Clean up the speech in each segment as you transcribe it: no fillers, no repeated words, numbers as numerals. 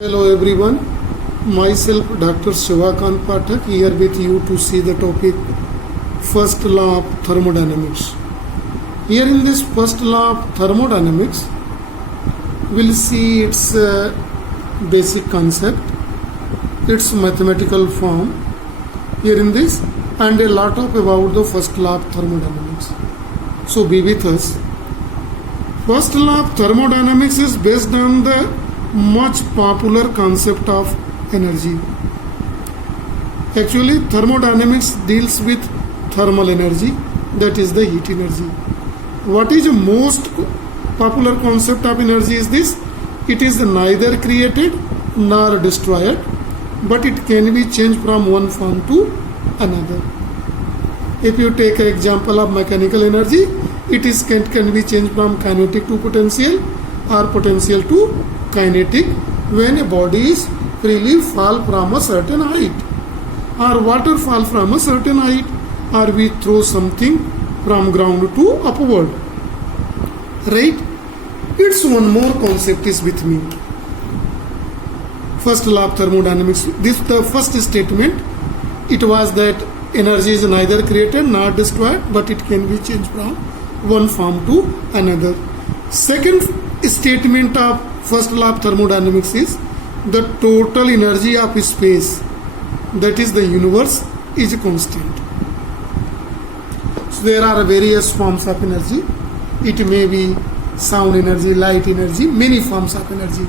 Hello everyone, myself Dr. Shivakant Pathak here with you to see the topic first law of thermodynamics. Here in this first law of thermodynamics, we'll see its basic concept, its mathematical form here in this, and a lot of about the first law of thermodynamics. So be with us. First law of thermodynamics is based on the much popular concept of energy. Actually, thermodynamics deals with thermal energy, that is the heat energy. What is the most popular concept of energy is this? It is neither created nor destroyed, but it can be changed from one form to another. If you take an example of mechanical energy, it is can be changed from kinetic to potential or potential to kinetic when a body is freely fall from a certain height, or water fall from a certain height, or we throw something from ground to upward. Right? It's one more concept is with me. First law of thermodynamics. This the first statement. It was that energy is neither created nor destroyed, but it can be changed from one form to another. Second statement of first law of thermodynamics is the total energy of space, that is the universe, is constant. So there are various forms of energy. It may be sound energy, light energy, many forms of energy,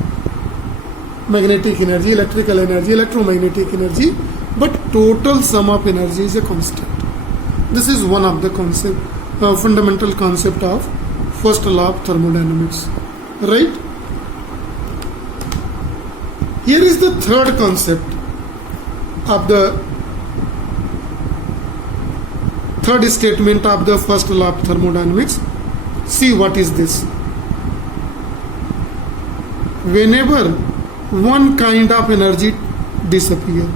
magnetic energy, electrical energy, electromagnetic energy, but total sum of energy is a constant. This is one of the fundamental concept of first law of thermodynamics. Right? Here is the third concept of the third statement of the first law of thermodynamics. See what is this. Whenever one kind of energy disappear,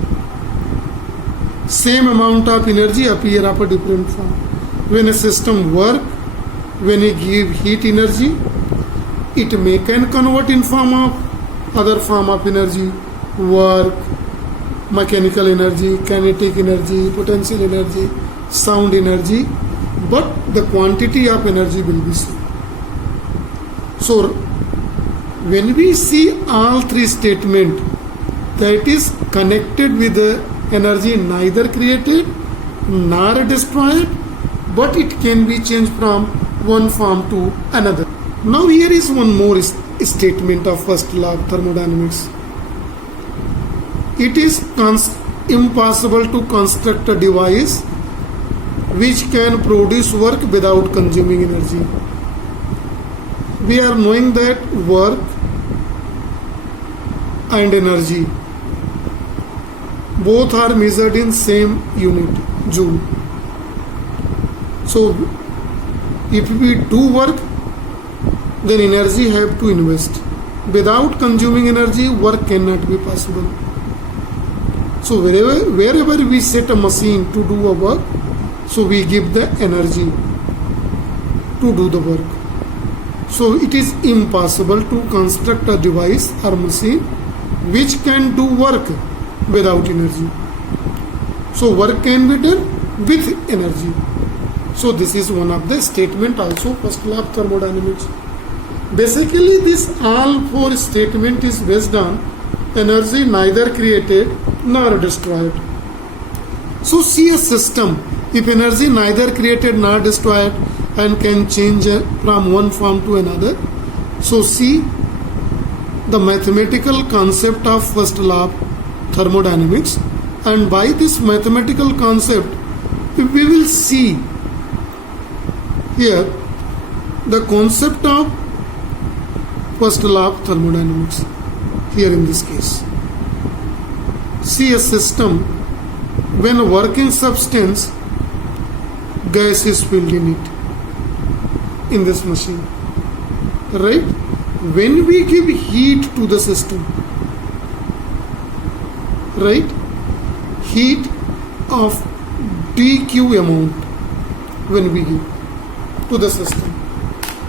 same amount of energy appear of a different form. When a system work, when it give heat energy, it can convert in form of other form of energy, work, mechanical energy, kinetic energy, potential energy, sound energy, but the quantity of energy will be same. So when we see all three statements, that is connected with the energy neither created nor destroyed, but it can be changed from one form to another. Now here is one more statement of first law of thermodynamics. It is impossible to construct a device which can produce work without consuming energy. We are knowing that work and energy both are measured in same unit, joule. So if we do work, then energy have to invest. Without consuming energy, work cannot be possible. So wherever we set a machine to do a work, so we give the energy to do the work. So it is impossible to construct a device or machine which can do work without energy. So work can be done with energy. So this is one of the statement also first law of thermodynamics. Basically, this all four statement is based on energy neither created nor destroyed. So see a system, if energy neither created nor destroyed and can change from one form to another. So see the mathematical concept of first law of thermodynamics, and by this mathematical concept we will see here the concept of first law of thermodynamics here in this case. See a system, when a working substance, gas is filled in it, in this machine. Right? When we give heat to the system, right? Heat of dQ amount when we give to the system,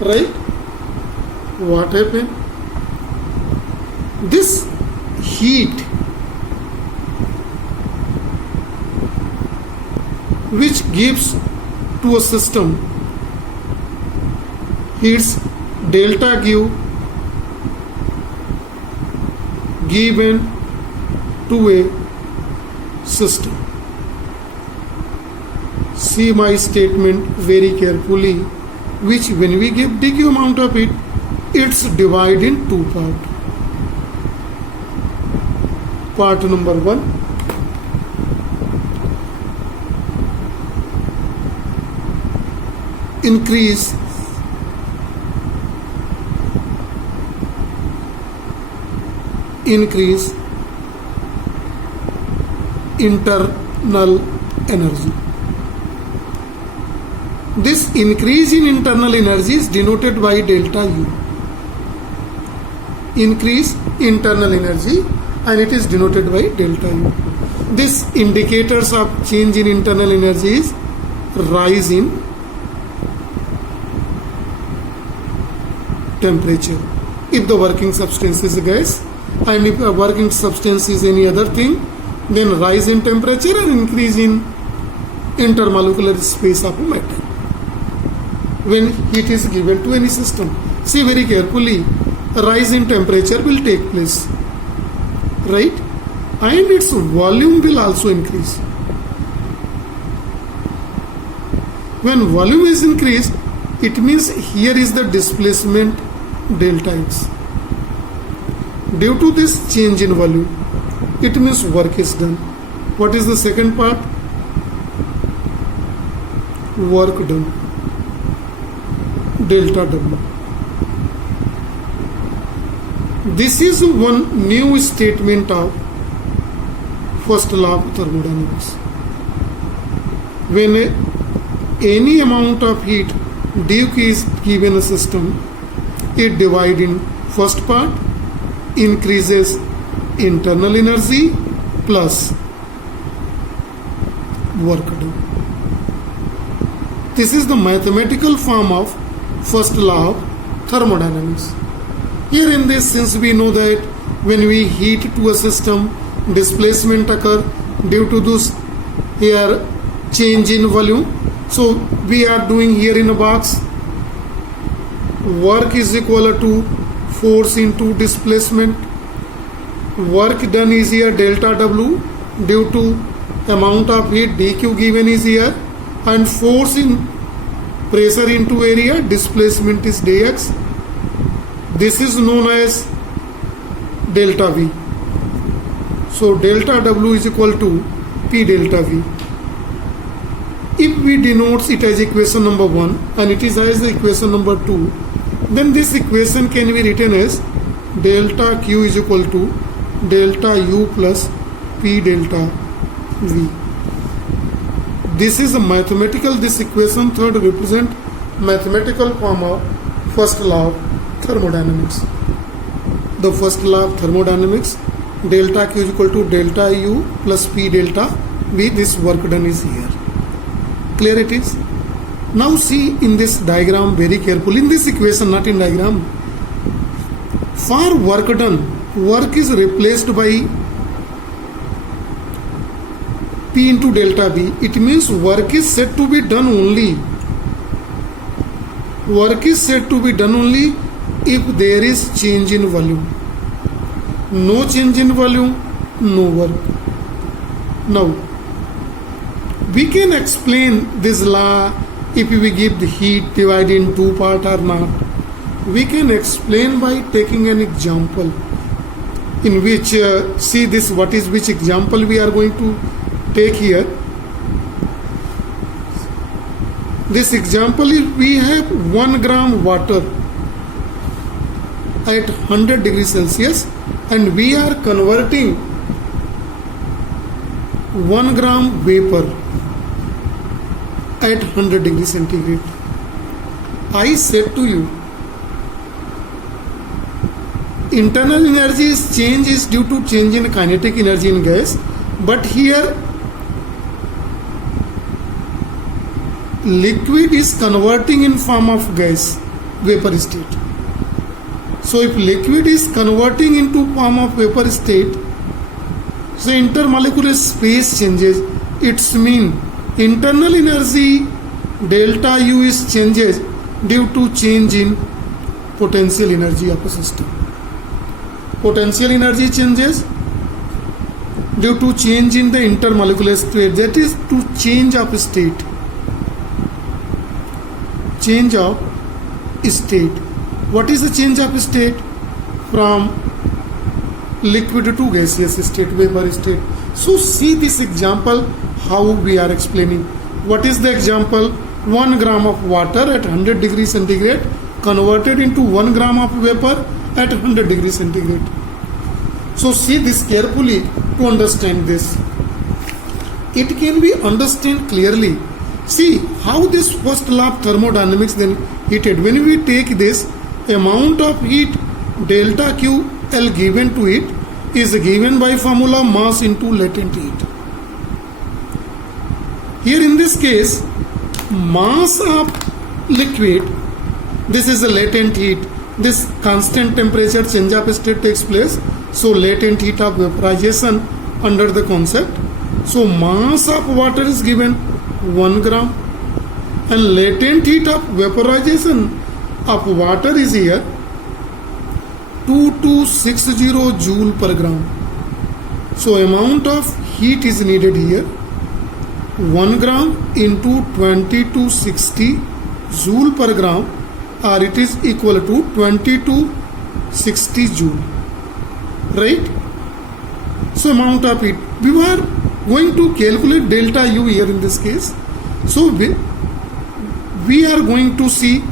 right? What happened? This heat which gives to a system its delta given to a system. See my statement very carefully, which when we give dq amount of it, it's divided in two parts. Part number 1, increase internal energy. This increase in internal energy is denoted by delta U. Increase internal energy, and it is denoted by delta U. This indicators of change in internal energy is rise in temperature if the working substance is a gas, and if a working substance is any other thing, then rise in temperature and increase in intermolecular space of matter when heat is given to any system. See very carefully, a rise in temperature will take place, right? And its volume will also increase. When volume is increased, it means here is the displacement delta x. Due to this change in volume, it means work is done. What is the second part? Work done. Delta W. This is one new statement of first law of thermodynamics. When any amount of heat dq is given a system, it divides in first part, increases internal energy plus work done. This is the mathematical form of first law of thermodynamics. Here in this, since we know that when we heat to a system, displacement occur due to this here change in volume. So we are doing here in a box, work is equal to force into displacement. Work done is here delta W due to amount of heat dq given is here, and force in pressure into area, displacement is dx. This is known as delta V. So delta W is equal to P delta V. If we denote it as equation number 1 and it is as the equation number 2, then this equation can be written as delta Q is equal to delta U plus P delta V. This is a mathematical, this equation third represent mathematical form of first law of thermodynamics. The first law of thermodynamics, delta Q is equal to delta U plus P delta V. This work done is here. Clear it is? Now see in this diagram very carefully, in this equation, not in diagram. For work done, work is replaced by P into delta V. It means work is said to be done only. Work is said to be done only if there is change in volume. No change in volume, no work. Now, we can explain this law if we give the heat divided in two parts or not. We can explain by taking an example in which, see this, what is which example we are going to take here. This example is we have 1 gram water at 100 degrees Celsius and we are converting 1 gram vapor at 100 degrees centigrade. I said to you, internal energy is change is due to change in kinetic energy in gas, but here liquid is converting in form of gas, vapor state. So if liquid is converting into form of vapor state, So intermolecular space changes. Its mean internal energy delta U is changes due to change in potential energy of a system. Potential energy changes due to change in the intermolecular state, that is to change of state. Change of state. What is the change of state? From liquid to gaseous state, vapor state. So see this example how we are explaining. What is the example? 1 gram of water at 100 degrees centigrade converted into 1 gram of vapor at 100 degrees centigrade. So see this carefully to understand this. It can be understood clearly. See how this first law of thermodynamics then heated. When we take this amount of heat delta Q L given to it is given by formula mass into latent heat. Here in this case, mass of liquid, this is a latent heat. This constant temperature change of state takes place. So latent heat of vaporization under the concept. So mass of water is given 1 gram and latent heat of vaporization of water is here 2260 joule per gram. So amount of heat is needed here 1 gram into 2260 joule per gram, or it is equal to 2260 joule, right? So amount of heat, we were going to calculate delta U here in this case. So we are going to see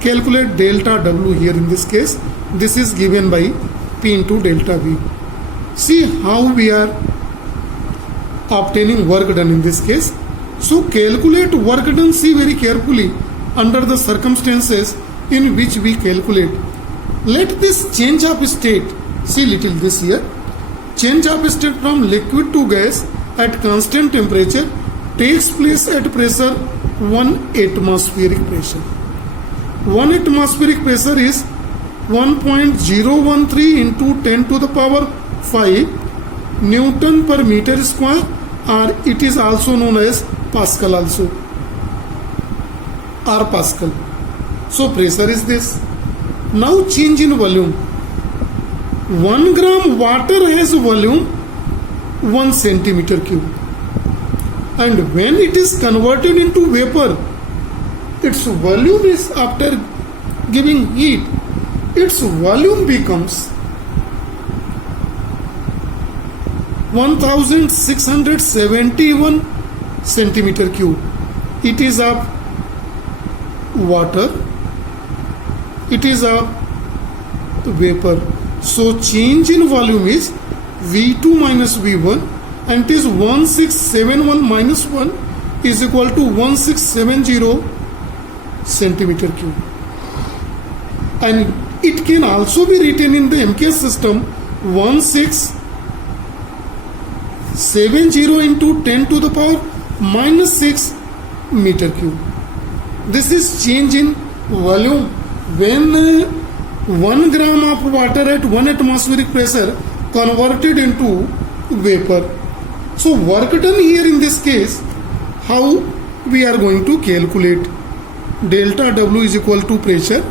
calculate delta W here in this case. This is given by P into delta V. See how we are obtaining work done in this case. So calculate work done, see very carefully under the circumstances in which we calculate. Let this change of state, see little this here, change of state from liquid to gas at constant temperature takes place at pressure 1 atmospheric pressure. 1 atmospheric pressure is 1.013 into 10 to the power 5 Newton per meter square, or it is also known as Pascal also, or Pascal. So pressure is this. Now change in volume. 1 gram water has volume 1 centimeter cube, and when it is converted into vapor, its volume is, after giving heat, its volume becomes 1671 centimeter cube. It is of water, it is of vapor. So change in volume is V2 minus V1, and it is 1671 minus 1 is equal to 1670 centimeter cube. And it can also be written in the MKS system 1670 into 10 to the power minus 6 meter cube. This is change in volume when 1 gram of water at 1 atmospheric pressure converted into vapor. So work done here in this case, how we are going to calculate? Delta W is equal to pressure.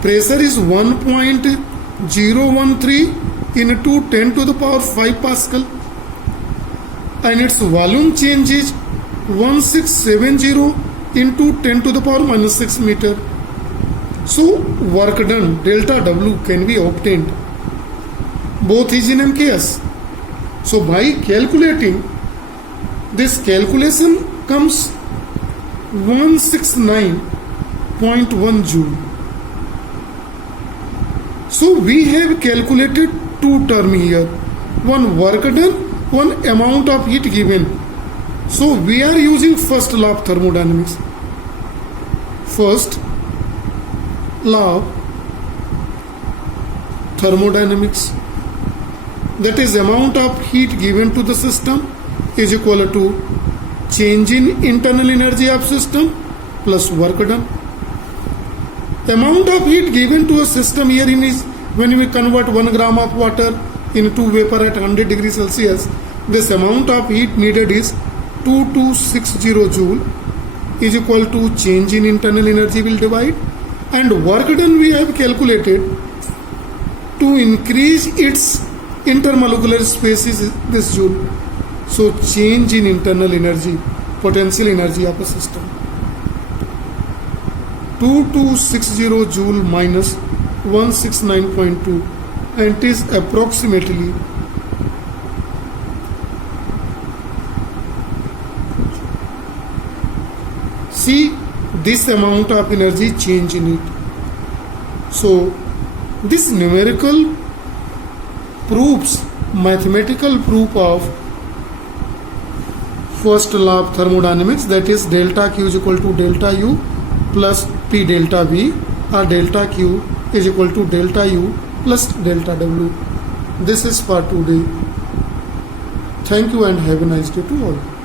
Pressure is 1.013 into 10 to the power 5 Pascal, and its volume change is 1670 into 10 to the power minus 6 meter. So work done, delta W can be obtained. Both is in MKS. So by calculating, this calculation comes 169.1 joule. So we have calculated two terms here. One work done, one amount of heat given. So we are using first law of thermodynamics. First law of thermodynamics, that is amount of heat given to the system is equal to change in internal energy of system plus work done. Amount of heat given to a system here in is when we convert 1 gram of water into vapor at 100 degrees Celsius, this amount of heat needed is 2260 joule is equal to change in internal energy will divide, and work done we have calculated to increase its intermolecular space is this joule. So change in internal energy, potential energy of a system, 2260 joule minus 169.2, and it is approximately see this amount of energy change in it. So this numerical proves mathematical proof of first law of thermodynamics, that is delta Q is equal to delta U plus P delta V, or delta Q is equal to delta U plus delta W. This is for today. Thank you and have a nice day to all.